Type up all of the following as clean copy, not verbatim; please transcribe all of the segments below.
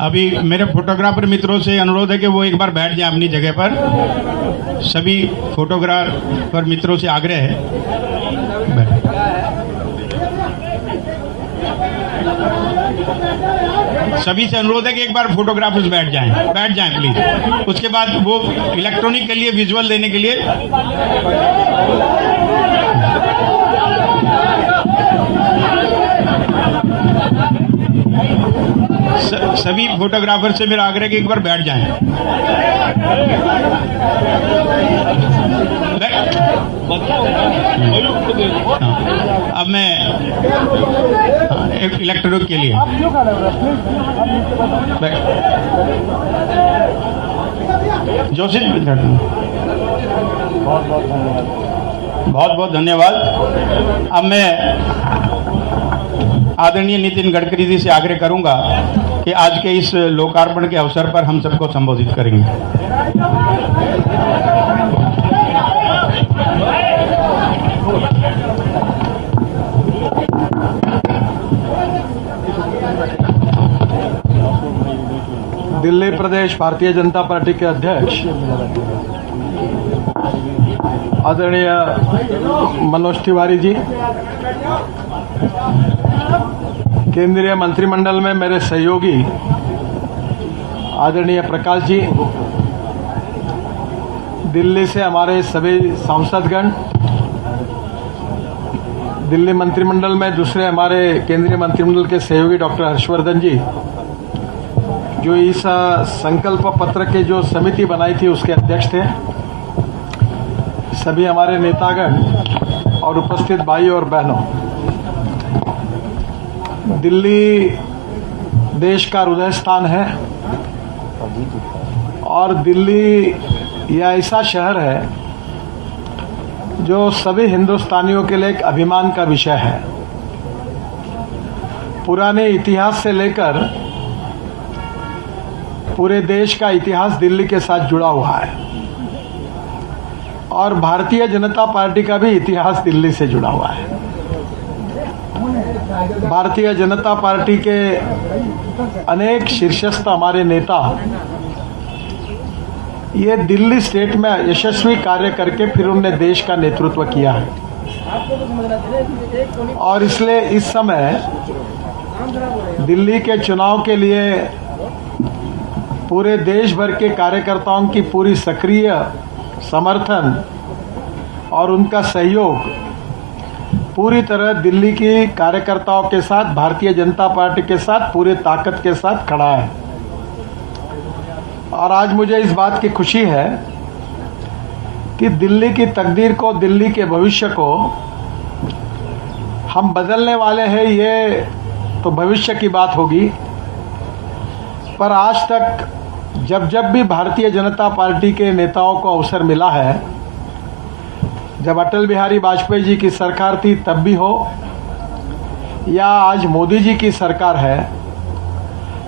अभी मेरे फोटोग्राफर मित्रों से अनुरोध है कि वो एक बार बैठ जाएं अपनी जगह पर। सभी फोटोग्राफर मित्रों से आग्रह है, सभी से अनुरोध है कि एक बार फोटोग्राफर्स बैठ जाएं प्लीज। उसके बाद वो इलेक्ट्रॉनिक के लिए विजुअल देने के लिए सभी फोटोग्राफर से मेरा आग्रह कि एक बार बैठ जाएं। अब मैं एक इलेक्ट्रॉनिक के लिए जोशी बहुत बहुत धन्यवाद। अब मैं आदरणीय नितिन गडकरी जी से आग्रह करूंगा कि आज के इस लोकार्पण के अवसर पर हम सबको संबोधित करेंगे। दिल्ली प्रदेश भारतीय जनता पार्टी के अध्यक्ष आदरणीय मनोज तिवारी जी, केंद्रीय मंत्रिमंडल में मेरे सहयोगी आदरणीय प्रकाश जी, दिल्ली से हमारे सभी सांसदगण, दिल्ली मंत्रिमंडल में दूसरे हमारे केंद्रीय मंत्रिमंडल के सहयोगी डॉक्टर हर्षवर्धन जी, जो इस संकल्प पत्र के जो समिति बनाई थी उसके अध्यक्ष थे, सभी हमारे नेतागण और उपस्थित भाई और बहनों, दिल्ली देश का हृदय स्थान है और दिल्ली यह ऐसा शहर है जो सभी हिंदुस्तानियों के लिए एक अभिमान का विषय है। पुराने इतिहास से लेकर पूरे देश का इतिहास दिल्ली के साथ जुड़ा हुआ है और भारतीय जनता पार्टी का भी इतिहास दिल्ली से जुड़ा हुआ है। भारतीय जनता पार्टी के अनेक शीर्षस्थ हमारे नेता ये दिल्ली स्टेट में यशस्वी कार्य करके फिर उन्होंने देश का नेतृत्व किया है और इसलिए इस समय दिल्ली के चुनाव के लिए पूरे देश भर के कार्यकर्ताओं की पूरी सक्रिय समर्थन और उनका सहयोग पूरी तरह दिल्ली की कार्यकर्ताओं के साथ, भारतीय जनता पार्टी के साथ पूरे ताकत के साथ खड़ा है। और आज मुझे इस बात की खुशी है कि दिल्ली की तकदीर को, दिल्ली के भविष्य को हम बदलने वाले हैं। ये तो भविष्य की बात होगी, पर आज तक जब भी भारतीय जनता पार्टी के नेताओं को अवसर मिला है, जब अटल बिहारी वाजपेयी जी की सरकार थी तब भी हो या आज मोदी जी की सरकार है,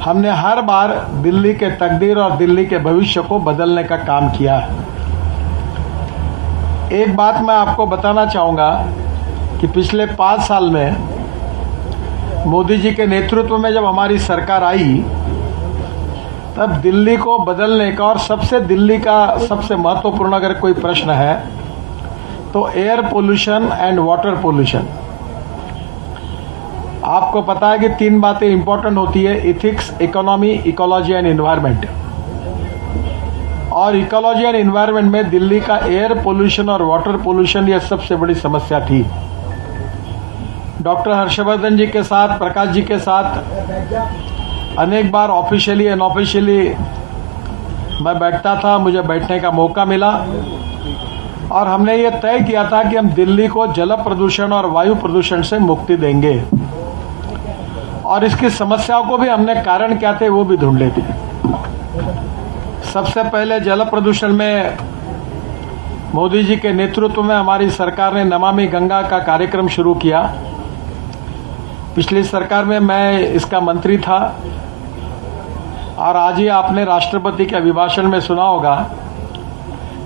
हमने हर बार दिल्ली के तकदीर और दिल्ली के भविष्य को बदलने का काम किया है। एक बात मैं आपको बताना चाहूँगा कि पिछले 5 साल में मोदी जी के नेतृत्व में जब हमारी सरकार आई तब दिल्ली को बदलने का, और दिल्ली का सबसे महत्वपूर्ण अगर कोई प्रश्न है तो air pollution and water pollution. आपको पता है कि 3 बातें इंपॉर्टेंट होती है: ethics, economy, ecology and environment. और इकोलॉजी एंड एनवायरनमेंट में दिल्ली का एयर पोल्यूशन और वाटर पोल्यूशन यह सबसे बड़ी समस्या थी। डॉक्टर हर्षवर्धन जी के साथ, प्रकाश जी के साथ अनेक बार ऑफिशियली अनऑफिशियली मैं बैठता था, मुझे बैठने का मौका मिला और हमने ये तय किया था कि हम दिल्ली को जल प्रदूषण और वायु प्रदूषण से मुक्ति देंगे और इसकी समस्याओं को भी हमने कारण क्या थे वो भी ढूंढ लेते। सबसे पहले जल प्रदूषण में मोदी जी के नेतृत्व में हमारी सरकार ने नमामि गंगा का कार्यक्रम शुरू किया। पिछली सरकार में मैं इसका मंत्री था और आज ही आपने राष्ट्रपति के अभिभाषण में सुना होगा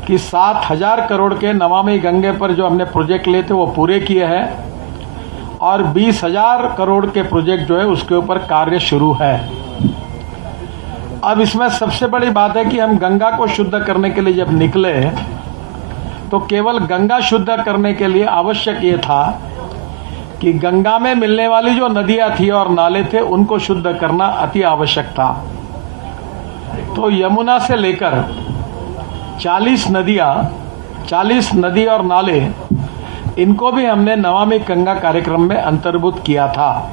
कि 7,000 करोड़ के नमामि गंगे पर जो हमने प्रोजेक्ट लिए थे वो पूरे किए हैं और 20,000 करोड़ के प्रोजेक्ट जो है उसके ऊपर कार्य शुरू है। अब इसमें सबसे बड़ी बात है कि हम गंगा को शुद्ध करने के लिए जब निकले तो केवल गंगा शुद्ध करने के लिए आवश्यक ये था कि गंगा में मिलने वाली जो नदियां थी और नाले थे उनको शुद्ध करना अति आवश्यक था। तो यमुना से लेकर 40 नदी और नाले, इनको भी हमने नमामि गंगा कार्यक्रम में अंतर्भुत किया था।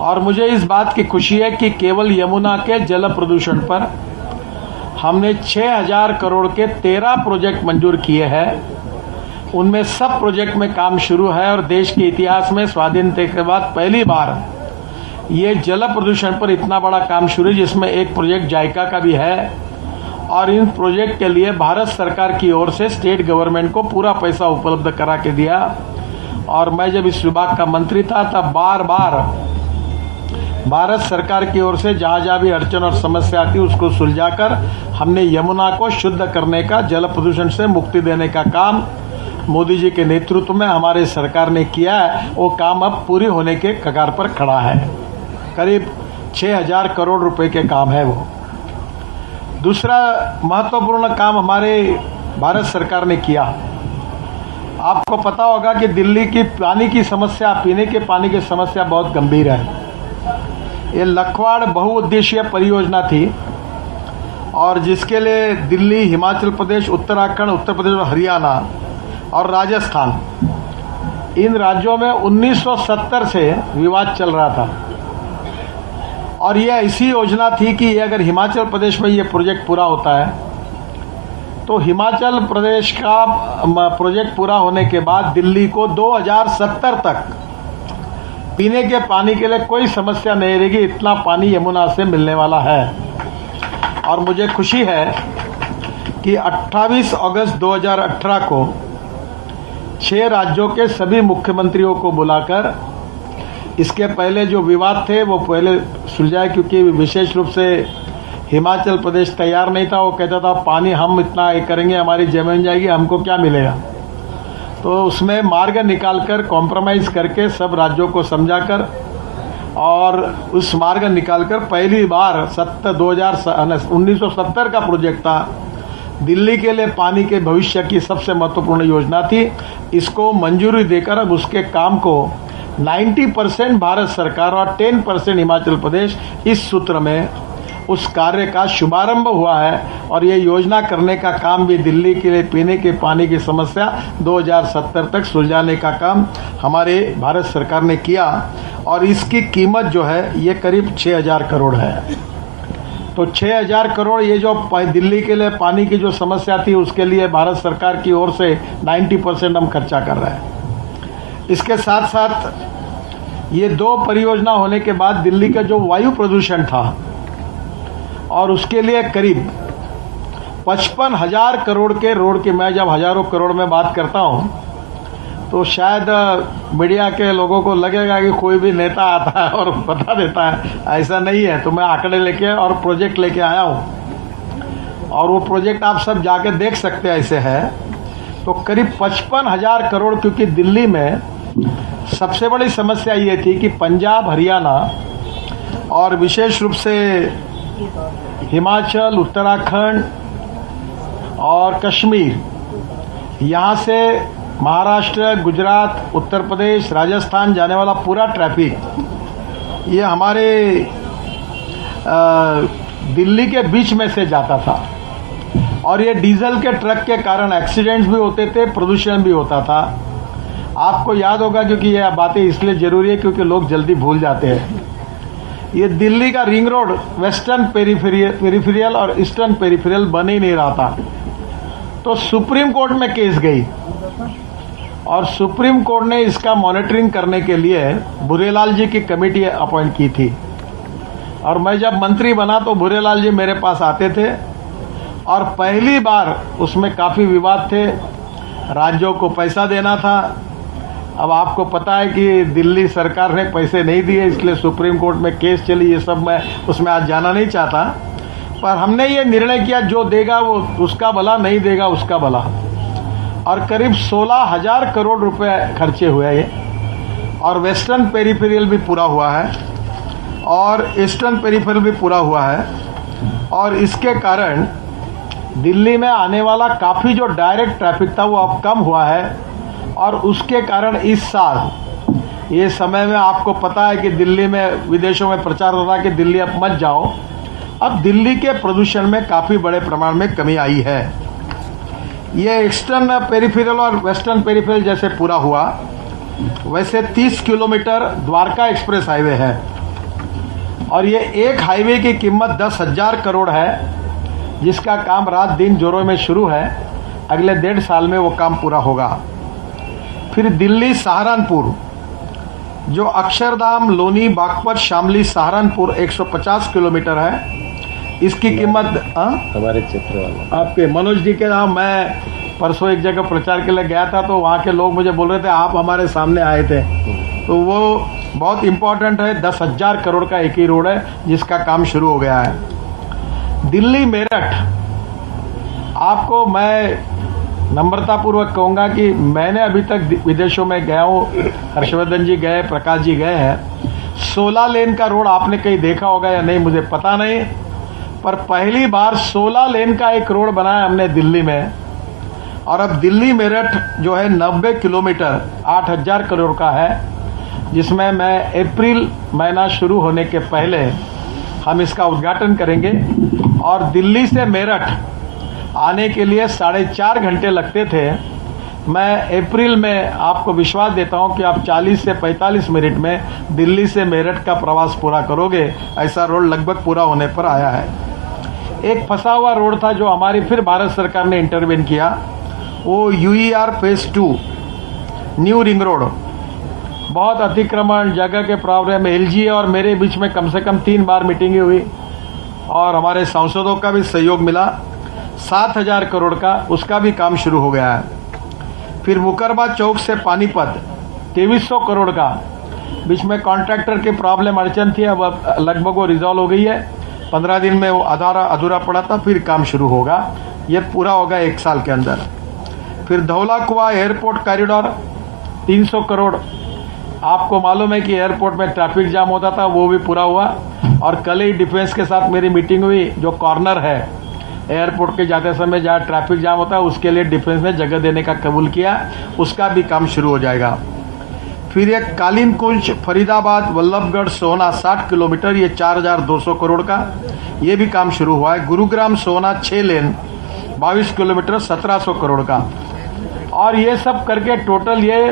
और मुझे इस बात की खुशी है कि केवल यमुना के जल प्रदूषण पर हमने 6000 करोड़ के 13 प्रोजेक्ट मंजूर किए हैं। उनमें सब प्रोजेक्ट में काम शुरू है और देश के इतिहास में स्वाधीनता के बाद पहली बार ये जल प्रदूषण पर इतना बड़ा काम शुरू है, जिसमें एक प्रोजेक्ट जायका का भी है। और इन प्रोजेक्ट के लिए भारत सरकार की ओर से स्टेट गवर्नमेंट को पूरा पैसा उपलब्ध करा के दिया। और मैं जब इस विभाग का मंत्री था तब बार बार भारत सरकार की ओर से जहाँ जहाँ भी अड़चन और समस्या आती उसको सुलझाकर हमने यमुना को शुद्ध करने का, जल प्रदूषण से मुक्ति देने का काम मोदी जी के नेतृत्व में हमारे सरकार ने किया है। वो काम अब पूरी होने के कगार पर खड़ा है। करीब 6000 करोड़ रुपए के काम है वो। दूसरा महत्वपूर्ण काम हमारे भारत सरकार ने किया, आपको पता होगा कि दिल्ली की पानी की समस्या, पीने के पानी की समस्या बहुत गंभीर है। ये लखवाड़ बहुउद्देशीय परियोजना थी और जिसके लिए दिल्ली, हिमाचल प्रदेश, उत्तराखंड, उत्तर प्रदेश और हरियाणा और राजस्थान, इन राज्यों में 1970 से विवाद चल रहा था। और ये ऐसी योजना थी कि अगर हिमाचल प्रदेश में ये प्रोजेक्ट पूरा होता है तो हिमाचल प्रदेश का प्रोजेक्ट पूरा होने के बाद दिल्ली को 2070 तक पीने के पानी के लिए कोई समस्या नहीं रहेगी। इतना पानी यमुना से मिलने वाला है। और मुझे खुशी है कि 28 अगस्त 2018 को 6 राज्यों के सभी मुख्यमंत्रियों को बुलाकर इसके पहले जो विवाद थे वो पहले सुलझाए, क्योंकि विशेष रूप से हिमाचल प्रदेश तैयार नहीं था। वो कहता था पानी हम इतना करेंगे, हमारी जमीन जाएगी, हमको क्या मिलेगा। तो उसमें मार्ग निकालकर, कॉम्प्रोमाइज़ करके सब राज्यों को समझाकर और उस मार्ग निकालकर पहली बार 1970 का प्रोजेक्ट था। दिल्ली के लिए पानी के भविष्य की सबसे महत्वपूर्ण योजना थी। इसको मंजूरी देकर अब उसके काम को 90% भारत सरकार और 10% हिमाचल प्रदेश, इस सूत्र में उस कार्य का शुभारंभ हुआ है। और ये योजना करने का काम भी दिल्ली के लिए पीने के पानी की समस्या 2070 तक सुलझाने का काम हमारे भारत सरकार ने किया। और इसकी कीमत जो है ये करीब 6000 करोड़ है। तो 6000 करोड़ ये जो दिल्ली के लिए पानी की जो समस्या थी उसके लिए भारत सरकार की ओर से 90% हम खर्चा कर रहे हैं। इसके साथ साथ ये 2 परियोजना होने के बाद दिल्ली का जो वायु प्रदूषण था और उसके लिए करीब 55,000 करोड़ के रोड के, मैं जब हजारों करोड़ में बात करता हूँ तो शायद मीडिया के लोगों को लगेगा कि कोई भी नेता आता है और बता देता है, ऐसा नहीं है। तो मैं आंकड़े लेके और प्रोजेक्ट लेके आया हूँ और वो प्रोजेक्ट आप सब जाके देख सकते हैं। ऐसे है तो करीब 55,000 करोड़, क्योंकि दिल्ली में सबसे बड़ी समस्या ये थी कि पंजाब, हरियाणा और विशेष रूप से हिमाचल, उत्तराखंड और कश्मीर, यहाँ से महाराष्ट्र, गुजरात, उत्तर प्रदेश, राजस्थान जाने वाला पूरा ट्रैफिक ये हमारे दिल्ली के बीच में से जाता था। और ये डीजल के ट्रक के कारण एक्सीडेंट्स भी होते थे, प्रदूषण भी होता था। आपको याद होगा, क्योंकि ये बातें इसलिए ज़रूरी है क्योंकि लोग जल्दी भूल जाते हैं। ये दिल्ली का रिंग रोड वेस्टर्न पेरिफेरियल और ईस्टर्न पेरिफेरियल बन ही नहीं रहा था। तो सुप्रीम कोर्ट में केस गई और सुप्रीम कोर्ट ने इसका मॉनिटरिंग करने के लिए भूरेलाल जी की कमेटी अपॉइंट की थी। और मैं जब मंत्री बना तो भूरेलाल जी मेरे पास आते थे और पहली बार उसमें काफ़ी विवाद थे, राज्यों को पैसा देना था। अब आपको पता है कि दिल्ली सरकार ने पैसे नहीं दिए, इसलिए सुप्रीम कोर्ट में केस चली। ये सब मैं उसमें आज जाना नहीं चाहता, पर हमने ये निर्णय किया जो देगा वो उसका भला, नहीं देगा उसका भला। और करीब 16,000 करोड़ रुपए खर्चे हुए ये, और वेस्टर्न पेरिफेरियल भी पूरा हुआ है। और ईस्टर्न पेरिफेरल भी पूरा हुआ है। और इसके कारण दिल्ली में आने वाला काफ़ी जो डायरेक्ट ट्रैफिक था वो अब कम हुआ है। और उसके कारण इस साल ये समय में आपको पता है कि दिल्ली में विदेशों में प्रचार हो रहा है कि दिल्ली अब मत जाओ, अब दिल्ली के प्रदूषण में काफ़ी बड़े प्रमाण में कमी आई है। ये ईस्टर्न पेरिफेरल और वेस्टर्न पेरिफेरल जैसे पूरा हुआ, वैसे 30 किलोमीटर द्वारका एक्सप्रेस हाईवे है और ये एक हाईवे की कीमत 10,000 करोड़ है, जिसका काम रात दिन जोरों में शुरू है। अगले 1.5 साल में वो काम पूरा होगा। फिर दिल्ली सहारनपुर जो अक्षरधाम, लोनी, बागपत, शामली, सहारनपुर 150 किलोमीटर है। इसकी कीमत हमारे क्षेत्र वाला आपके मनोज जी के यहाँ मैं परसों एक जगह प्रचार के लिए गया था, तो वहाँ के लोग मुझे बोल रहे थे आप हमारे सामने आए थे। तो वो बहुत इम्पोर्टेंट है। 10,000 करोड़ का एक ही रोड है जिसका काम शुरू हो गया है। दिल्ली मेरठ, आपको मैं नम्रतापूर्वक कहूँगा कि मैंने अभी तक विदेशों में गया हूँ, हर्षवर्धन जी गए, प्रकाश जी गए हैं। 16 लेन का रोड आपने कहीं देखा होगा या नहीं मुझे पता नहीं, पर पहली बार 16 लेन का एक रोड बनाया हमने दिल्ली में। और अब दिल्ली मेरठ जो है 90 किलोमीटर 8,000 करोड़ का है, जिसमें मैं अप्रैल महीना शुरू होने के पहले हम इसका उद्घाटन करेंगे। और दिल्ली से मेरठ आने के लिए 4.5 घंटे लगते थे। मैं अप्रैल में आपको विश्वास देता हूं कि आप 40 से 45 मिनट में दिल्ली से मेरठ का प्रवास पूरा करोगे। ऐसा रोड लगभग पूरा होने पर आया है। एक फंसा हुआ रोड था जो हमारी फिर भारत सरकार ने इंटरवेन किया, वो यूईआर फेज 2 न्यू रिंग रोड। बहुत अतिक्रमण, जगह के प्रॉब्लम, एलजी और मेरे बीच में कम से कम 3 बार मीटिंगें हुई और हमारे सांसदों का भी सहयोग मिला। 7,000 करोड़ का उसका भी काम शुरू हो गया है। फिर मुकरबा चौक से पानीपत 2300 करोड़ का, बीच में कॉन्ट्रैक्टर की प्रॉब्लम अड़चन थी, अब लगभग वो रिजॉल्व हो गई है। 15 दिन में वो अधूरा पड़ा था, फिर काम शुरू होगा। ये पूरा होगा 1 साल के अंदर। फिर धौला कुआं एयरपोर्ट कॉरिडोर 300 करोड़। आपको मालूम है कि एयरपोर्ट में ट्रैफिक जाम होता था, वो भी पूरा हुआ। और कल ही डिफेंस के साथ मेरी मीटिंग हुई, जो कॉर्नर है एयरपोर्ट के जाते समय जहाँ ट्रैफिक जाम होता है उसके लिए डिफेंस ने जगह देने का कबूल किया, उसका भी काम शुरू हो जाएगा। फिर एक कालीन कुंज फरीदाबाद वल्लभगढ़ सोहना 60 किलोमीटर, ये 4,200 करोड़ का, ये भी काम शुरू हुआ है। गुरुग्राम सोहना 6 लेन 22 किलोमीटर 1,700 करोड़ का। और ये सब करके टोटल ये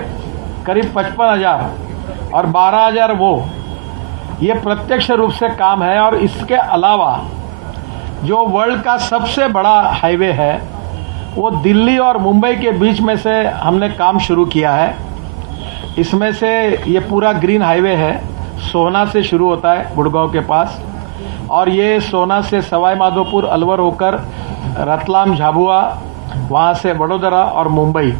करीब 55,000 और 12,000 वो, ये प्रत्यक्ष रूप से काम है। और इसके अलावा जो वर्ल्ड का सबसे बड़ा हाईवे है वो दिल्ली और मुंबई के बीच में से हमने काम शुरू किया है। इसमें से ये पूरा ग्रीन हाईवे है, सोहना से शुरू होता है गुड़गांव के पास, और ये सोहना से सवाई माधोपुर अलवर होकर रतलाम, झाबुआ, वहाँ से वडोदरा और मुंबई।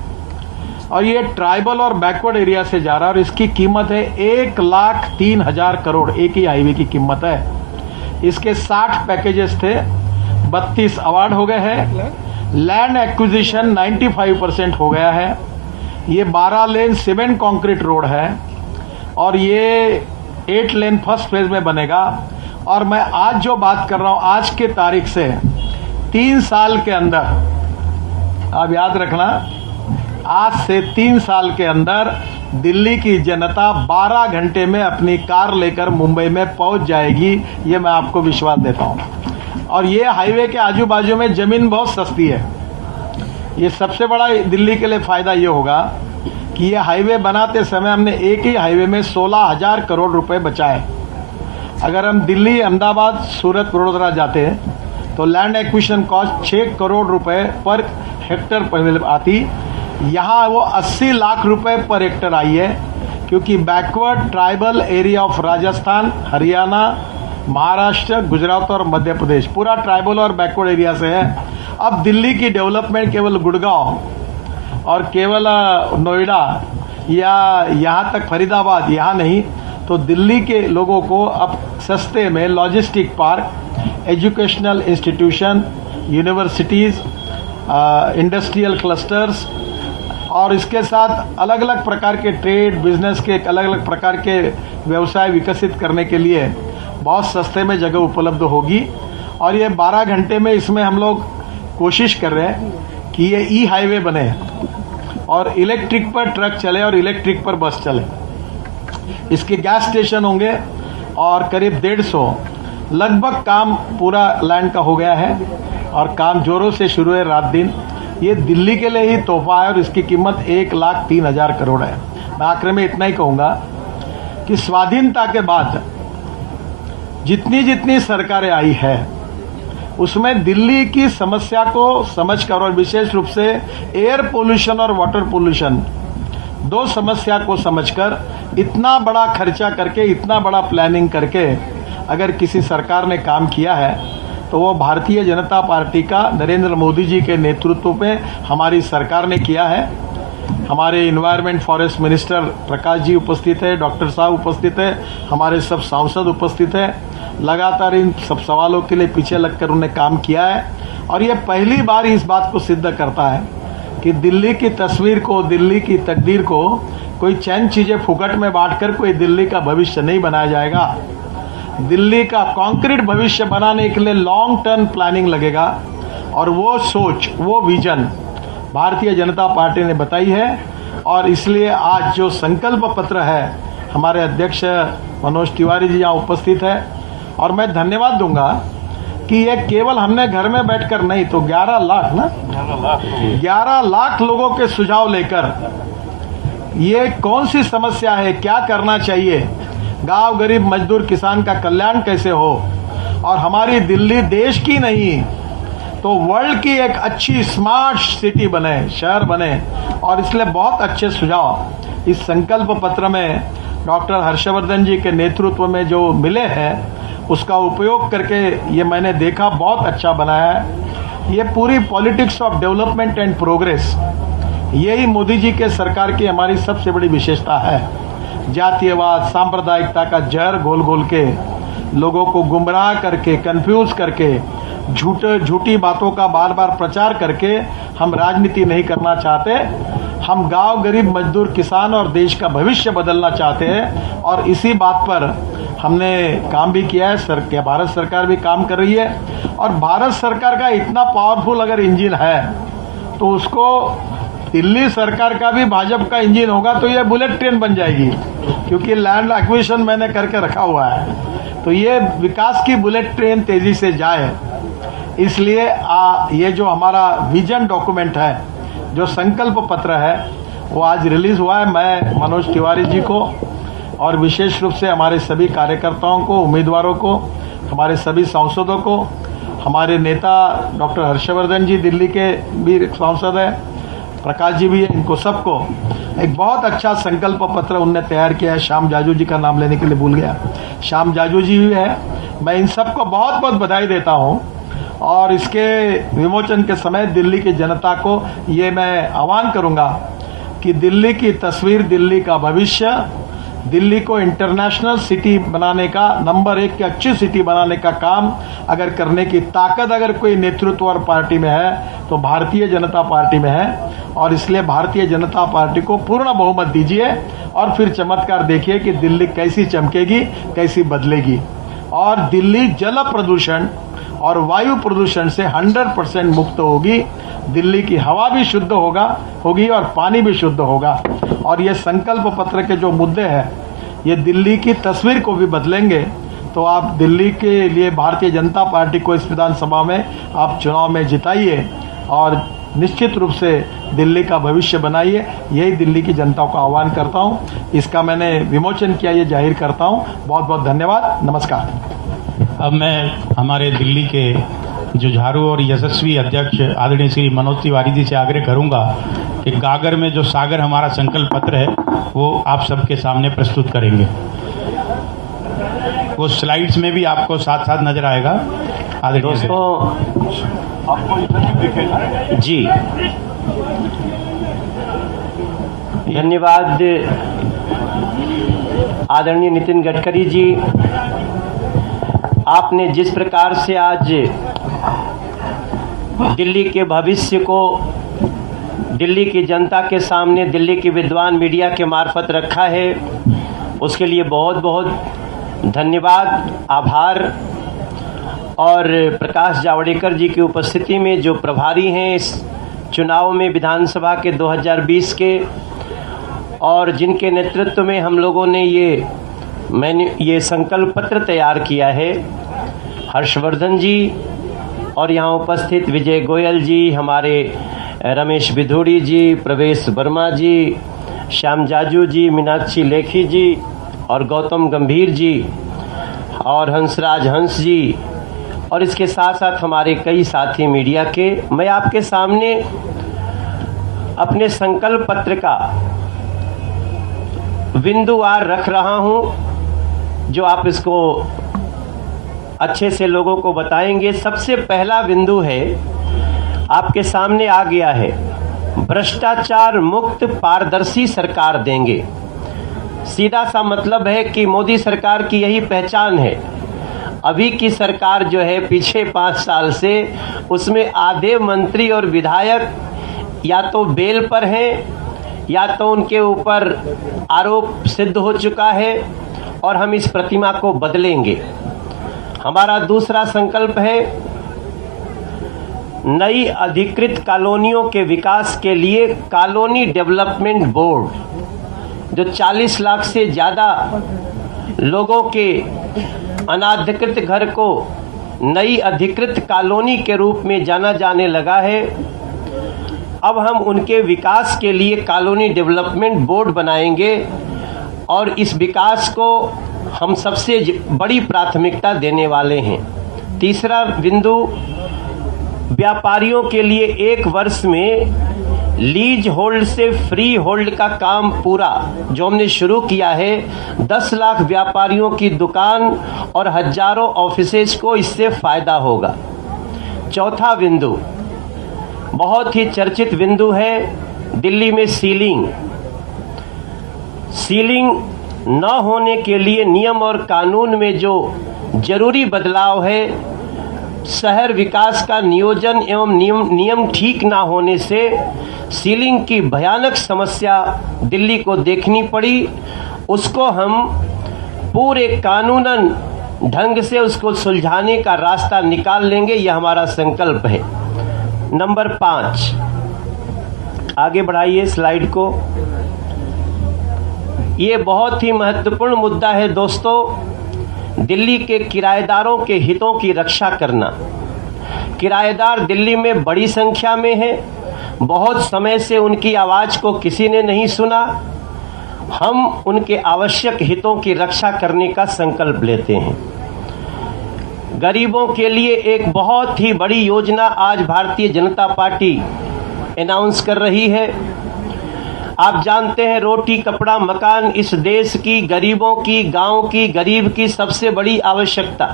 और ये ट्राइबल और बैकवर्ड एरिया से जा रहा है और इसकी कीमत है 1,03,000 करोड़, एक ही हाईवे की कीमत है। इसके 60 पैकेजेस थे, 32 अवार्ड हो गए हैं। लैंड एक्विजिशन 95% हो गया है। ये 12 लेन सीमेंट कंक्रीट रोड है और ये 8 लेन फर्स्ट फेज में बनेगा। और मैं आज जो बात कर रहा हूँ, आज के तारीख से 3 साल के अंदर, आप याद रखना, आज से 3 साल के अंदर दिल्ली की जनता 12 घंटे में अपनी कार लेकर मुंबई में पहुंच जाएगी, ये मैं आपको विश्वास देता हूं। और ये हाईवे के आजू बाजू में ज़मीन बहुत सस्ती है। ये सबसे बड़ा दिल्ली के लिए फ़ायदा ये होगा कि ये हाईवे बनाते समय हमने एक ही हाईवे में 16,000 करोड़ रुपए बचाए। अगर हम दिल्ली, अहमदाबाद, सूरत, वडोदरा जाते हैं तो लैंड एक्विजिशन कॉस्ट 6 करोड़ रुपए पर हेक्टर पर आती, यहाँ वो 80 लाख रुपए पर हेक्टर आई है, क्योंकि backward tribal area of Rajasthan, Haryana, Maharashtra, Gujarat और मध्य प्रदेश पूरा ट्राइबल और बैकवर्ड एरिया से है। अब दिल्ली की डेवलपमेंट केवल गुड़गांव और केवल नोएडा या यहाँ तक फरीदाबाद यहाँ नहीं, तो दिल्ली के लोगों को अब सस्ते में logistic park, educational institution, universities, industrial clusters और इसके साथ अलग अलग प्रकार के ट्रेड बिजनेस के अलग अलग प्रकार के व्यवसाय विकसित करने के लिए बहुत सस्ते में जगह उपलब्ध होगी। और ये 12 घंटे में इसमें हम लोग कोशिश कर रहे हैं कि ये ई हाईवे बने और इलेक्ट्रिक पर ट्रक चले और इलेक्ट्रिक पर बस चले। इसके गैस स्टेशन होंगे और करीब 150 लगभग काम पूरा लैंड का हो गया है और काम जोरों से शुरू है रात दिन। ये दिल्ली के लिए ही तोहफा है और इसकी कीमत 1,03,000 करोड़ है। मैं आखिर में इतना ही कहूँगा कि स्वाधीनता के बाद जितनी जितनी सरकारें आई है उसमें दिल्ली की समस्या को समझकर और विशेष रूप से एयर पोल्यूशन और वाटर पोल्यूशन 2 समस्या को समझकर इतना बड़ा खर्चा करके, इतना बड़ा प्लानिंग करके अगर किसी सरकार ने काम किया है तो वो भारतीय जनता पार्टी का नरेंद्र मोदी जी के नेतृत्व में हमारी सरकार ने किया है। हमारे environment forest minister Prakash ji उपस्थित है, डॉक्टर साहब उपस्थित है, हमारे सब सांसद उपस्थित है। लगातार इन सब सवालों के लिए पीछे लगकर उन्हें काम किया है और ये पहली बार इस बात को सिद्ध करता है कि दिल्ली की तस्वीर को, दिल्ली की तकदीर को कोई चंद चीज़ें फुकट में बांटकर कोई दिल्ली का भविष्य नहीं बनाया जाएगा। दिल्ली का कॉन्क्रीट भविष्य बनाने के लिए लॉन्ग टर्म प्लानिंग लगेगा और वो सोच, वो विजन भारतीय जनता पार्टी ने बताई है। और इसलिए आज जो संकल्प पत्र है, हमारे अध्यक्ष मनोज तिवारी जी यहाँ उपस्थित है और मैं धन्यवाद दूंगा कि ये केवल हमने घर में बैठकर नहीं तो 11 लाख लोगों के सुझाव लेकर ये कौन सी समस्या है, क्या करना चाहिए, गांव गरीब मजदूर किसान का कल्याण कैसे हो और हमारी दिल्ली देश की नहीं तो वर्ल्ड की एक अच्छी स्मार्ट सिटी बने, शहर बने। और इसलिए बहुत अच्छे सुझाव इस संकल्प पत्र में डॉक्टर हर्षवर्धन जी के नेतृत्व में जो मिले हैं उसका उपयोग करके ये मैंने देखा बहुत अच्छा बनाया है। ये पूरी politics of development and progress, यही मोदी जी के सरकार की हमारी सबसे बड़ी विशेषता है। जातीयवाद, सांप्रदायिकता का जहर घोल घोल के लोगों को गुमराह करके, कंफ्यूज करके, झूठी बातों का बार बार प्रचार करके हम राजनीति नहीं करना चाहते। हम गांव गरीब मजदूर किसान और देश का भविष्य बदलना चाहते हैं और इसी बात पर हमने काम भी किया है। भारत सरकार भी काम कर रही है और भारत सरकार का इतना पावरफुल अगर इंजन है तो उसको दिल्ली सरकार का भी भाजपा का इंजन होगा तो ये बुलेट ट्रेन बन जाएगी, क्योंकि लैंड एक्विजिशन मैंने करके रखा हुआ है। तो ये विकास की बुलेट ट्रेन तेजी से जाए, इसलिए ये जो हमारा विजन डॉक्यूमेंट है, जो संकल्प पत्र है, वो आज रिलीज हुआ है। मैं मनोज तिवारी जी को और विशेष रूप से हमारे सभी कार्यकर्ताओं को, उम्मीदवारों को, हमारे सभी सांसदों को, हमारे नेता डॉक्टर हर्षवर्धन जी दिल्ली के भी सांसद हैं, प्रकाश जी भी है, इनको सबको एक बहुत अच्छा संकल्प पत्र उनने तैयार किया है। श्याम जाजू जी का नाम लेने के लिए भूल गया, श्याम जाजू जी भी है। मैं इन सबको बहुत बहुत बधाई देता हूँ और इसके विमोचन के समय दिल्ली की जनता को ये मैं आह्वान करूँगा कि दिल्ली की तस्वीर, दिल्ली का भविष्य, दिल्ली को इंटरनेशनल सिटी बनाने का, नंबर 1 की अच्छी सिटी बनाने का काम अगर करने की ताकत अगर कोई नेतृत्व और पार्टी में है तो भारतीय जनता पार्टी में है। और इसलिए भारतीय जनता पार्टी को पूर्ण बहुमत दीजिए और फिर चमत्कार देखिए कि दिल्ली कैसी चमकेगी, कैसी बदलेगी। और दिल्ली जल प्रदूषण और वायु प्रदूषण से 100% मुक्त होगी। दिल्ली की हवा भी शुद्ध होगी और पानी भी शुद्ध होगा। और ये संकल्प पत्र के जो मुद्दे हैं, ये दिल्ली की तस्वीर को भी बदलेंगे। तो आप दिल्ली के लिए भारतीय जनता पार्टी को इस विधानसभा में आप चुनाव में जिताइए और निश्चित रूप से दिल्ली का भविष्य बनाइए। यही दिल्ली की जनता को आह्वान करता हूँ। इसका मैंने विमोचन किया, ये जाहिर करता हूँ। बहुत बहुत धन्यवाद, नमस्कार। अब मैं हमारे दिल्ली के जुझारू और यशस्वी अध्यक्ष आदरणीय श्री मनोज तिवारी जी से आग्रह करूंगा कि गागर में जो सागर हमारा संकल्प पत्र है वो आप सबके सामने प्रस्तुत करेंगे। वो स्लाइड्स में भी आपको साथ साथ नजर आएगा। आदरणीय दोस्तों आपको इधर ही दिखेगा जी, धन्यवाद आदरणीय नितिन गडकरी जी। आपने जिस प्रकार से आज दिल्ली के भविष्य को दिल्ली की जनता के सामने, दिल्ली के विद्वान मीडिया के मार्फत रखा है, उसके लिए बहुत बहुत धन्यवाद, आभार। और प्रकाश जावड़ेकर जी की उपस्थिति में जो प्रभारी हैं इस चुनाव में विधानसभा के 2020 के, और जिनके नेतृत्व में हम लोगों ने ये संकल्प पत्र तैयार किया है, हर्षवर्धन जी और यहाँ उपस्थित विजय गोयल जी, हमारे रमेश बिधूड़ी जी, प्रवेश वर्मा जी, श्याम जाजू जी, मीनाक्षी लेखी जी और गौतम गंभीर जी और हंसराज हंस जी, और इसके साथ साथ हमारे कई साथी मीडिया के, मैं आपके सामने अपने संकल्प पत्र का बिंदुवार रख रहा हूं, जो आप इसको अच्छे से लोगों को बताएंगे। सबसे पहला बिंदु है, आपके सामने आ गया है, भ्रष्टाचार मुक्त पारदर्शी सरकार देंगे। सीधा सा मतलब है कि मोदी सरकार की यही पहचान है। अभी की सरकार जो है पिछले 5 साल से, उसमें आधे मंत्री और विधायक या तो बेल पर हैं या तो उनके ऊपर आरोप सिद्ध हो चुका है, और हम इस प्रतिमा को बदलेंगे। हमारा दूसरा संकल्प है, नई अधिकृत कॉलोनियों के विकास के लिए कॉलोनी डेवलपमेंट बोर्ड, जो 40 लाख से ज़्यादा लोगों के अनाधिकृत घर को नई अधिकृत कॉलोनी के रूप में जाना जाने लगा है, अब हम उनके विकास के लिए कॉलोनी डेवलपमेंट बोर्ड बनाएंगे, और इस विकास को हम सबसे बड़ी प्राथमिकता देने वाले हैं। तीसरा बिंदु, व्यापारियों के लिए 1 वर्ष में लीज होल्ड से फ्री होल्ड का काम पूरा जो हमने शुरू किया है, 10 लाख व्यापारियों की दुकान और हजारों ऑफिसेज को इससे फायदा होगा। चौथा बिंदु बहुत ही चर्चित बिंदु है, दिल्ली में सीलिंग न होने के लिए नियम और कानून में जो जरूरी बदलाव है, शहर विकास का नियोजन एवं नियम ठीक ना होने से सीलिंग की भयानक समस्या दिल्ली को देखनी पड़ी। उसको हम पूरे कानूनन ढंग से उसको सुलझाने का रास्ता निकाल लेंगे, यह हमारा संकल्प है। नंबर 5, आगे बढ़ाइए स्लाइड को। ये बहुत ही महत्वपूर्ण मुद्दा है दोस्तों, दिल्ली के किराएदारों के हितों की रक्षा करना। किराएदार दिल्ली में बड़ी संख्या में हैं, बहुत समय से उनकी आवाज़ को किसी ने नहीं सुना। हम उनके आवश्यक हितों की रक्षा करने का संकल्प लेते हैं। गरीबों के लिए एक बहुत ही बड़ी योजना आज भारतीय जनता पार्टी अनाउंस कर रही है। आप जानते हैं, रोटी कपड़ा मकान इस देश की गरीबों की, गांव की गरीब की सबसे बड़ी आवश्यकता।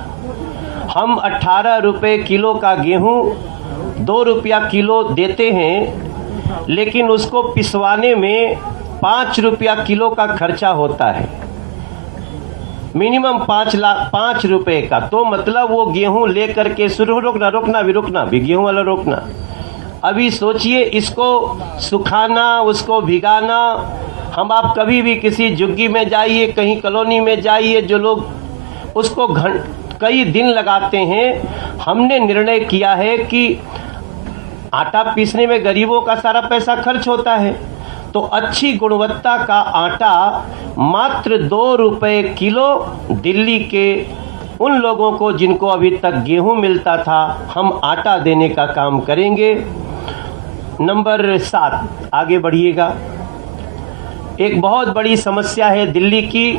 हम 18 रुपये किलो का गेहूं 2 रुपया किलो देते हैं, लेकिन उसको पिसवाने में 5 रुपया किलो का खर्चा होता है, मिनिमम 5 रुपये का। तो मतलब वो गेहूं लेकर के रोकना भी गेहूं वाला रोकना। अभी सोचिए, इसको सुखाना, उसको भिगाना। हम आप कभी भी किसी झुग्गी में जाइए, कहीं कॉलोनी में जाइए, जो लोग उसको कई दिन लगाते हैं। हमने निर्णय किया है कि आटा पीसने में गरीबों का सारा पैसा खर्च होता है, तो अच्छी गुणवत्ता का आटा मात्र 2 रुपये किलो दिल्ली के उन लोगों को जिनको अभी तक गेहूं मिलता था, हम आटा देने का काम करेंगे। नंबर 7, आगे बढ़िएगा। एक बहुत बड़ी समस्या है दिल्ली की,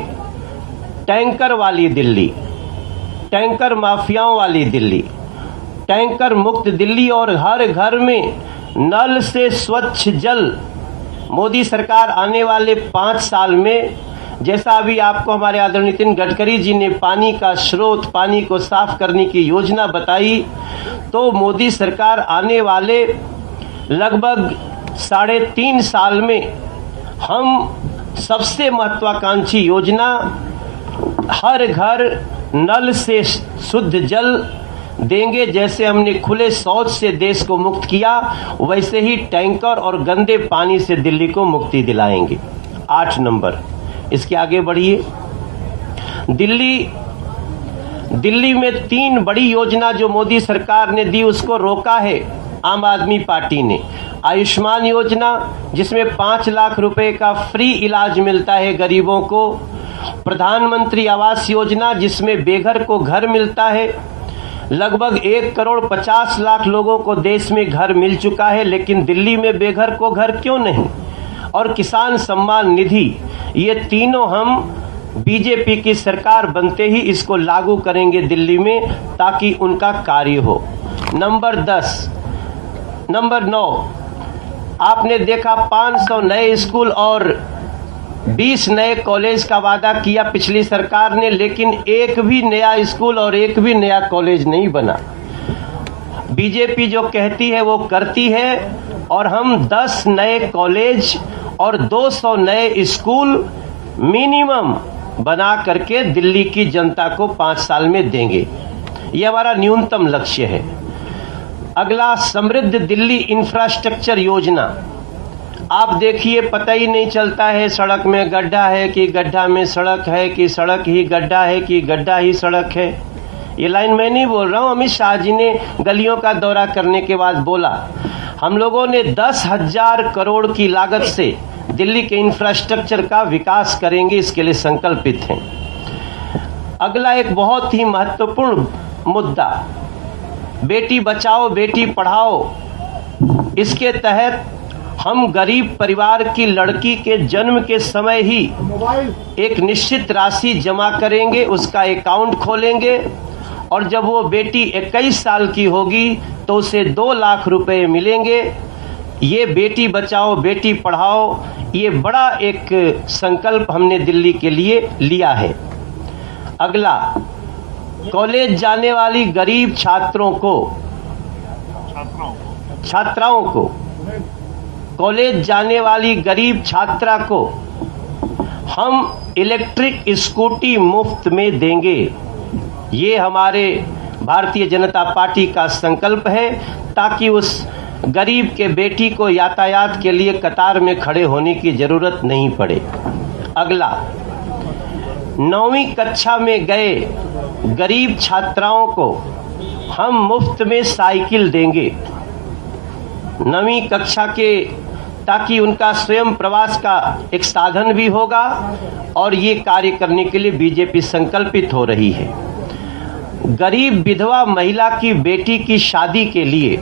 टैंकर वाली दिल्ली, टैंकर माफियाओं वाली दिल्ली, टैंकर मुक्त दिल्ली, और हर घर में नल से स्वच्छ जल। मोदी सरकार आने वाले 5 साल में, जैसा अभी आपको हमारे आदरणीय नितिन गडकरी जी ने पानी का स्रोत, पानी को साफ करने की योजना बताई, तो मोदी सरकार आने वाले लगभग 3.5 साल में हम सबसे महत्वाकांक्षी योजना, हर घर नल से शुद्ध जल देंगे। जैसे हमने खुले शौच से देश को मुक्त किया, वैसे ही टैंकर और गंदे पानी से दिल्ली को मुक्ति दिलाएंगे। 8 नंबर, इसके आगे बढ़िए। दिल्ली में 3 बड़ी योजना जो मोदी सरकार ने दी उसको रोका है आम आदमी पार्टी ने। आयुष्मान योजना जिसमें 5 लाख रुपए का फ्री इलाज मिलता है गरीबों को, प्रधानमंत्री आवास योजना जिसमें बेघर को घर मिलता है। लगभग 1,50,00,000 लोगों को देश में घर मिल चुका है, लेकिन दिल्ली में बेघर को घर क्यों नहीं? और किसान सम्मान निधि, ये तीनों हम बीजेपी की सरकार बनते ही इसको लागू करेंगे दिल्ली में, ताकि उनका कार्य हो। नंबर 9, आपने देखा 500 नए स्कूल और 20 नए कॉलेज का वादा किया पिछली सरकार ने, लेकिन एक भी नया स्कूल और एक भी नया कॉलेज नहीं बना। बीजेपी जो कहती है वो करती है, और हम 10 नए कॉलेज और 200 नए स्कूल मिनिमम बना करके दिल्ली की जनता को 5 साल में देंगे। ये हमारा न्यूनतम लक्ष्य है। अगला, समृद्ध दिल्ली इंफ्रास्ट्रक्चर योजना। आप देखिए, पता ही नहीं चलता है सड़क में गड्ढा है कि गड्ढा में सड़क है, कि सड़क ही गड्ढा है कि गड्ढा ही सड़क है। ये लाइन मैं नहीं बोल रहा हूँ, अमित शाह जी ने गलियों का दौरा करने के बाद बोला। हम लोगों ने 10,000 करोड़ की लागत से दिल्ली के इंफ्रास्ट्रक्चर का विकास करेंगे, इसके लिए संकल्पित हैं। अगला एक बहुत ही महत्वपूर्ण मुद्दा, बेटी बचाओ बेटी पढ़ाओ। इसके तहत हम गरीब परिवार की लड़की के जन्म के समय ही एक निश्चित राशि जमा करेंगे, उसका अकाउंट खोलेंगे, और जब वो बेटी 21 साल की होगी तो उसे 2 लाख रुपए मिलेंगे। ये बेटी बचाओ बेटी पढ़ाओ, ये बड़ा एक संकल्प हमने दिल्ली के लिए लिया है। अगला, कॉलेज जाने वाली गरीब छात्राओं को कॉलेज जाने वाली गरीब छात्रा को हम इलेक्ट्रिक स्कूटी मुफ्त में देंगे। ये हमारे भारतीय जनता पार्टी का संकल्प है, ताकि उस गरीब के बेटी को यातायात के लिए कतार में खड़े होने की जरूरत नहीं पड़े। अगला, 9वीं कक्षा में गए गरीब छात्राओं को हम मुफ्त में साइकिल देंगे। 9वीं कक्षा के, ताकि उनका स्वयं प्रवास का एक साधन भी होगा, और ये कार्य करने के लिए बीजेपी संकल्पित हो रही है। गरीब विधवा महिला की बेटी की शादी के लिए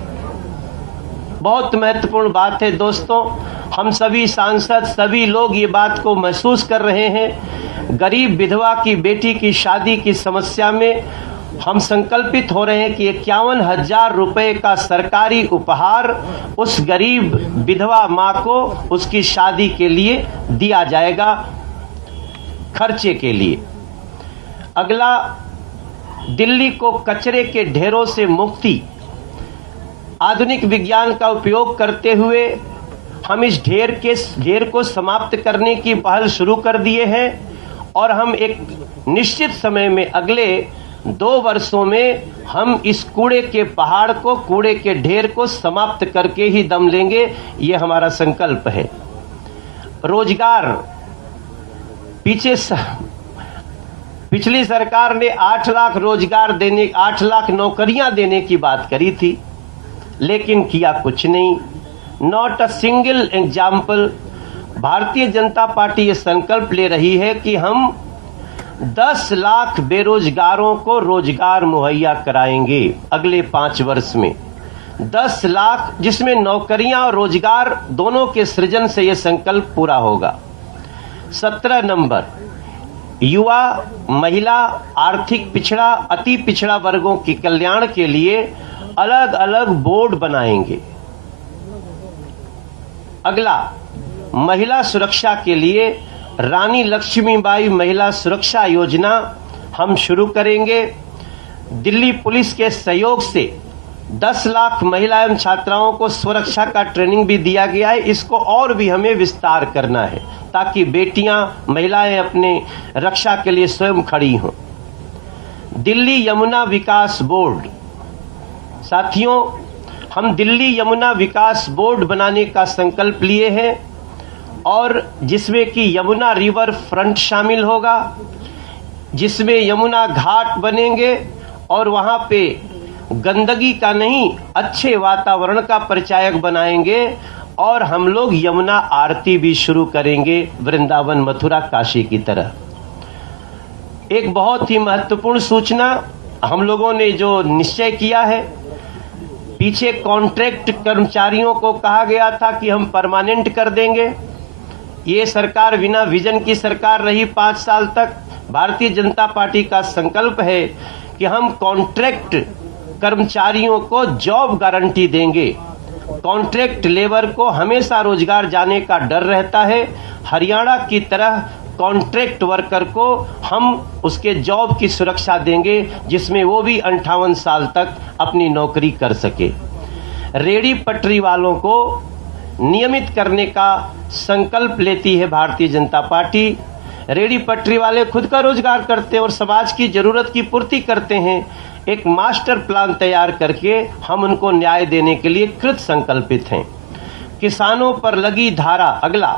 बहुत महत्वपूर्ण बात है दोस्तों। हम सभी सांसद, सभी लोग ये बात को महसूस कर रहे हैं। गरीब विधवा की बेटी की शादी की समस्या में हम संकल्पित हो रहे हैं कि 51,000 रुपए का सरकारी उपहार उस गरीब विधवा माँ को उसकी शादी के लिए दिया जाएगा, खर्चे के लिए। अगला, दिल्ली को कचरे के ढेरों से मुक्ति। आधुनिक विज्ञान का उपयोग करते हुए हम इस ढेर को समाप्त करने की पहल शुरू कर दिए हैं, और हम एक निश्चित समय में अगले 2 वर्षों में हम इस कूड़े के पहाड़ को, कूड़े के ढेर को समाप्त करके ही दम लेंगे। ये हमारा संकल्प है। रोजगार, पिछली सरकार ने 8 लाख रोजगार देने, 8 लाख नौकरियां देने की बात करी थी, लेकिन किया कुछ नहीं। Not a single example. Bharatiya Janata party ये संकल्प ले रही है कि हम 10 लाख बेरोजगारों को रोजगार मुहैया कराएंगे अगले 5 वर्ष में। 10 लाख, जिसमें नौकरियां और रोजगार दोनों के सृजन से यह संकल्प पूरा होगा। 17 नंबर, युवा, महिला, आर्थिक पिछड़ा, अति पिछड़ा वर्गों के कल्याण के लिए अलग अलग बोर्ड बनाएंगे। अगला, महिला सुरक्षा के लिए रानी लक्ष्मीबाई महिला सुरक्षा योजना हम शुरू करेंगे। दिल्ली पुलिस के सहयोग से 10 लाख महिला एवं छात्राओं को सुरक्षा का ट्रेनिंग भी दिया गया है। इसको और भी हमें विस्तार करना है, ताकि बेटियां, महिलाएं अपने रक्षा के लिए स्वयं खड़ी हों। दिल्ली यमुना विकास बोर्ड, साथियों, हम दिल्ली यमुना विकास बोर्ड बनाने का संकल्प लिए हैं, और जिसमें कि यमुना रिवर फ्रंट शामिल होगा। जिसमें यमुना घाट बनेंगे और वहां पे गंदगी का नहीं, अच्छे वातावरण का परिचायक बनाएंगे और हम लोग यमुना आरती भी शुरू करेंगे वृंदावन, मथुरा, काशी की तरह। एक बहुत ही महत्वपूर्ण सूचना हम लोगों ने जो निश्चय किया है, पीछे कॉन्ट्रैक्ट कर्मचारियों को कहा गया था कि हम परमानेंट कर देंगे। ये सरकार बिना विजन की सरकार रही 5 साल तक। भारतीय जनता पार्टी का संकल्प है कि हम कॉन्ट्रैक्ट कर्मचारियों को जॉब गारंटी देंगे। कॉन्ट्रैक्ट लेबर को हमेशा रोजगार जाने का डर रहता है। हरियाणा की तरह कॉन्ट्रैक्ट वर्कर को हम उसके जॉब की सुरक्षा देंगे, जिसमें वो भी 58 साल तक अपनी नौकरी कर सके। रेहड़ी पटरी वालों को नियमित करने का संकल्प लेती है भारतीय जनता पार्टी। रेहड़ी पटरी वाले खुद का रोजगार करते हैं और समाज की जरूरत की पूर्ति करते हैं। एक मास्टर प्लान तैयार करके हम उनको न्याय देने के लिए कृत संकल्पित हैं। किसानों पर लगी धारा, अगला,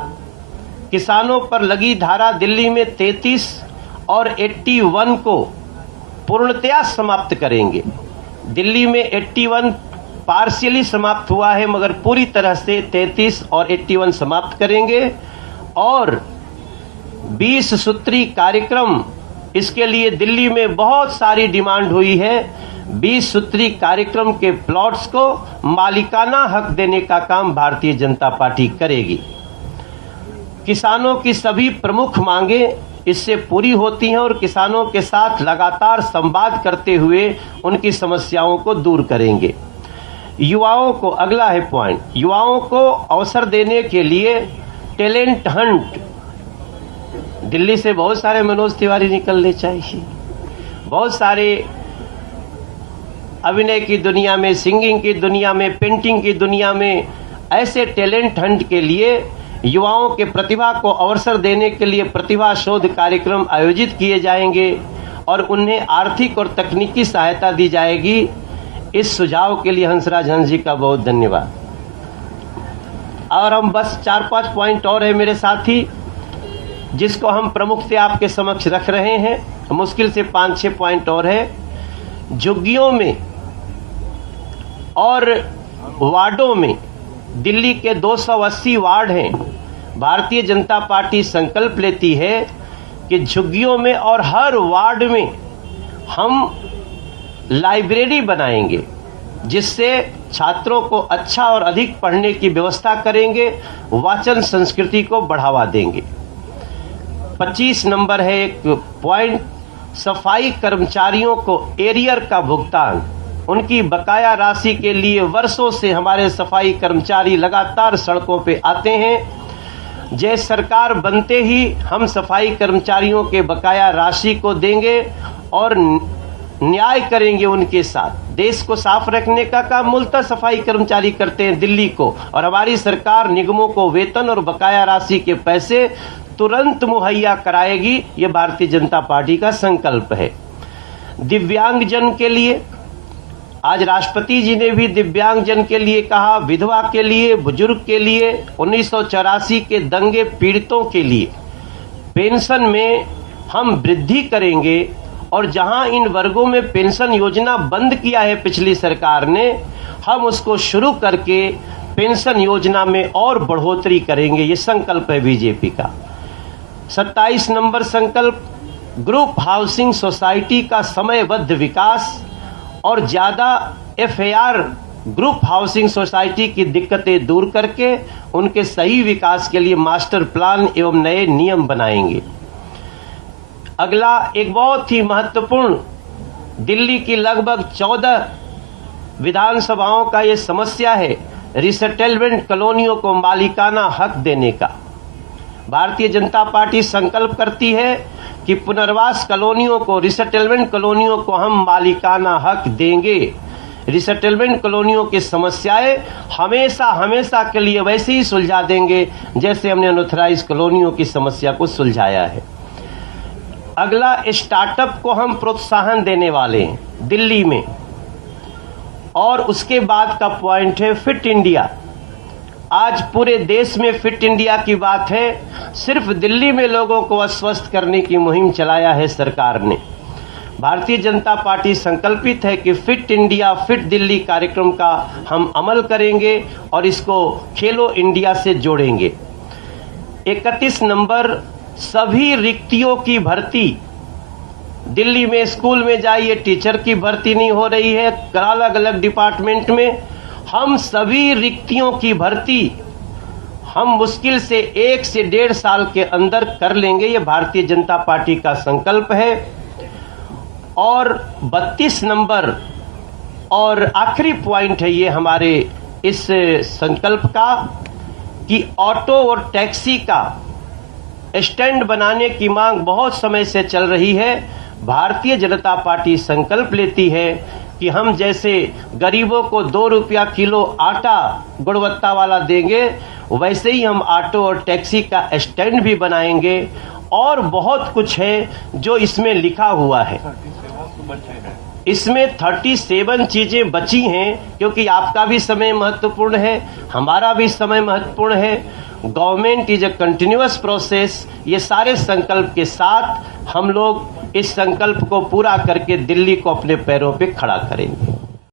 किसानों पर लगी धारा दिल्ली में 33 और 81 को पूर्णतया समाप्त करेंगे। दिल्ली में 81 पार्शियली समाप्त हुआ है, मगर पूरी तरह से 33 और 81 समाप्त करेंगे। और 20 सूत्री कार्यक्रम, इसके लिए दिल्ली में बहुत सारी डिमांड हुई है। 20 सूत्री कार्यक्रम के प्लॉट्स को मालिकाना हक देने का काम भारतीय जनता पार्टी करेगी। किसानों की सभी प्रमुख मांगे इससे पूरी होती हैं और किसानों के साथ लगातार संवाद करते हुए उनकी समस्याओं को दूर करेंगे। युवाओं को, अगला है पॉइंट, युवाओं को अवसर देने के लिए टैलेंट हंट। दिल्ली से बहुत सारे मनोज तिवारी निकलने चाहिए। बहुत सारे अभिनय की दुनिया में, सिंगिंग की दुनिया में, पेंटिंग की दुनिया में ऐसे टैलेंट हंट के लिए युवाओं के प्रतिभा को अवसर देने के लिए प्रतिभा शोध कार्यक्रम आयोजित किए जाएंगे और उन्हें आर्थिक और तकनीकी सहायता दी जाएगी। इस सुझाव के लिए हंसराज हंस जी का बहुत धन्यवाद। और हम बस 4-5 पॉइंट और है मेरे साथी, जिसको हम प्रमुखता आपके समक्ष रख रहे हैं। मुश्किल से 5-6 पॉइंट और है। झुग्गियों में और वार्डों में, दिल्ली के 280 वार्ड हैं। भारतीय जनता पार्टी संकल्प लेती है कि झुग्गियों में और हर वार्ड में हम लाइब्रेरी बनाएंगे, जिससे छात्रों को अच्छा और अधिक पढ़ने की व्यवस्था करेंगे, वाचन संस्कृति को बढ़ावा देंगे। 25 नंबर है एक पॉइंट, सफाई कर्मचारियों को एरियर का भुगतान। उनकी बकाया राशि के लिए वर्षों से हमारे सफाई कर्मचारी लगातार सड़कों पे आते हैं। जय सरकार बनते ही हम सफाई कर्मचारियों के बकाया राशि को देंगे और न्याय करेंगे उनके साथ। देश को साफ रखने का काम मूलतः सफाई कर्मचारी करते हैं दिल्ली को, और हमारी सरकार निगमों को वेतन और बकाया राशि के पैसे तुरंत मुहैया कराएगी। ये भारतीय जनता पार्टी का संकल्प है। दिव्यांगजन के लिए आज राष्ट्रपति जी ने भी दिव्यांगजन के लिए कहा, विधवा के लिए, बुजुर्ग के लिए, 1984 के दंगे पीड़ितों के लिए पेंशन में हम वृद्धि करेंगे। और जहां इन वर्गों में पेंशन योजना बंद किया है पिछली सरकार ने, हम उसको शुरू करके पेंशन योजना में और बढ़ोतरी करेंगे। ये संकल्प है बीजेपी का। 27 नंबर संकल्प, ग्रुप हाउसिंग सोसाइटी का समयबद्ध विकास और ज़्यादा FAR ग्रुप हाउसिंग सोसाइटी की दिक्कतें दूर करके उनके सही विकास के लिए मास्टर प्लान एवं नए नियम बनाएंगे। अगला एक बहुत ही महत्वपूर्ण, दिल्ली की लगभग 14 विधानसभाओं का ये समस्या है, रिसेटलमेंट कॉलोनियों को मालिकाना हक देने का। भारतीय जनता पार्टी संकल्प करती है कि पुनर्वास कॉलोनियों को, रिसेटलमेंट कॉलोनियों को हम मालिकाना हक देंगे। रिसेटलमेंट कॉलोनियों की समस्याएं हमेशा हमेशा के लिए वैसे ही सुलझा देंगे जैसे हमने अनऑथराइज कॉलोनियों की समस्या को सुलझाया है। अगला, स्टार्टअप को हम प्रोत्साहन देने वाले हैं दिल्ली में। और उसके बाद का पॉइंट है फिट इंडिया। आज पूरे देश में फिट इंडिया की बात है। सिर्फ दिल्ली में लोगों को अस्वस्थ करने की मुहिम चलाया है सरकार ने। भारतीय जनता पार्टी संकल्पित है कि फिट इंडिया फिट दिल्ली कार्यक्रम का हम अमल करेंगे और इसको खेलो इंडिया से जोड़ेंगे। 31 नंबर सभी रिक्तियों की भर्ती, दिल्ली में स्कूल में जाइए टीचर की भर्ती नहीं हो रही है, अलग अलग डिपार्टमेंट में। हम सभी रिक्तियों की भर्ती हम मुश्किल से 1 से 1.5 साल के अंदर कर लेंगे, ये भारतीय जनता पार्टी का संकल्प है। और 32 नंबर और आखिरी पॉइंट है ये हमारे इस संकल्प का कि ऑटो और टैक्सी का स्टैंड बनाने की मांग बहुत समय से चल रही है। भारतीय जनता पार्टी संकल्प लेती है कि हम जैसे गरीबों को 2 रुपया किलो आटा गुणवत्ता वाला देंगे, वैसे ही हम ऑटो और टैक्सी का स्टैंड भी बनाएंगे। और बहुत कुछ है जो इसमें लिखा हुआ है। इसमें 37 चीजें बची हैं, क्योंकि आपका भी समय महत्वपूर्ण है, हमारा भी समय महत्वपूर्ण है। Government is a continuous process. ये सारे संकल्प के साथ हम लोग इस संकल्प को पूरा करके दिल्ली को अपने पैरों पे खड़ा करेंगे।